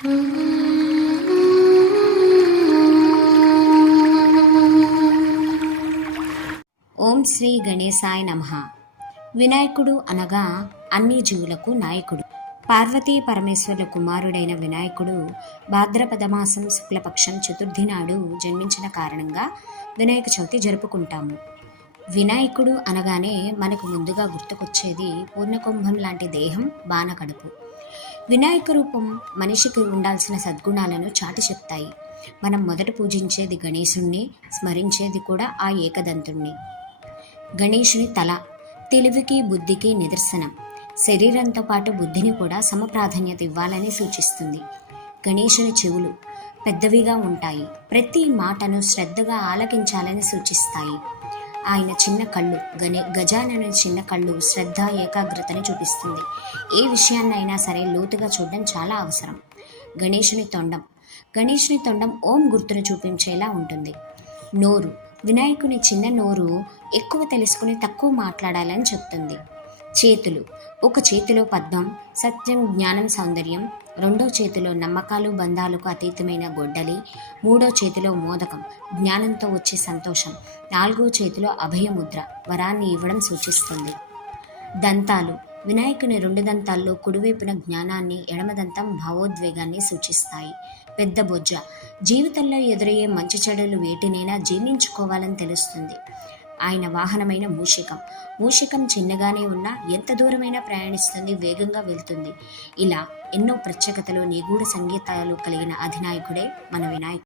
ఓం శ్రీ గణేశాయ నమ. వినాయకుడు అనగా అన్ని జీవులకు నాయకుడు. పార్వతీ పరమేశ్వరుల కుమారుడైన వినాయకుడు భాద్రపద మాసం శుక్లపక్షం చతుర్థి నాడు జన్మించిన కారణంగా వినాయక చవితి జరుపుకుంటాము. వినాయకుడు అనగానే మనకు ముందుగా గుర్తుకొచ్చేది పూర్ణకుంభం లాంటి దేహం బాణకడుపు. వినాయక రూపం మనిషికి ఉండాల్సిన సద్గుణాలను చాటి చెప్తాయి. మనం మొదట పూజించేది గణేశుణ్ణి స్మరించేది కూడా ఆ ఏకదంతుణ్ణి. గణేశుని తల తెలివికి బుద్ధికి నిదర్శనం. శరీరంతో పాటు బుద్ధిని కూడా సమప్రాధాన్యత ఇవ్వాలని సూచిస్తుంది. గణేశుని చెవులు పెద్దవిగా ఉంటాయి. ప్రతి మాటను శ్రద్ధగా ఆలకించాలని సూచిస్తాయి. ఆయన చిన్న కళ్ళు గణే గజానన చిన్న కళ్ళు శ్రద్ధ ఏకాగ్రతని చూపిస్తుంది. ఏ విషయాన్నైనా సరే లోతుగా చూడడం చాలా అవసరం. గణేషుని తొండం. గణేషుని తొండం ఓం గుర్తును చూపించేలా ఉంటుంది. నోరు. వినాయకుని చిన్న నోరు ఎక్కువ తెలుసుకుని తక్కువ మాట్లాడాలని చెప్తుంది. చేతులు. ఒక చేతిలో పద్మం సత్యం జ్ఞానం సౌందర్యం రెండో చేతిలో నమ్మకాలు బంధాలకు అతీతమైన గొడ్డలి మూడో చేతిలో మోదకం జ్ఞానంతో వచ్చే సంతోషం నాలుగో చేతిలో అభయముద్ర వరాన్ని ఇవ్వడం సూచిస్తుంది. దంతాలు. వినాయకుని రెండు దంతాల్లో కుడివైపున జ్ఞానాన్ని ఎడమదంతం భావోద్వేగాన్ని సూచిస్తాయి. పెద్ద బొజ్జ. జీవితంలో ఎదురయ్యే మంచి చెడులు వేటినైనా జీర్ణించుకోవాలని తెలుస్తుంది. ఆయన వాహనమైన మూషికం. మూషికం చిన్నగానే ఉన్నా ఎంత దూరమైనా ప్రయాణిస్తుంది వేగంగా వెళ్తుంది. ఇలా ఎన్నో ప్రత్యేకతలు నిగూఢ సంగీతాలు కలిగిన అధినాయకుడే మన వినాయకుడు.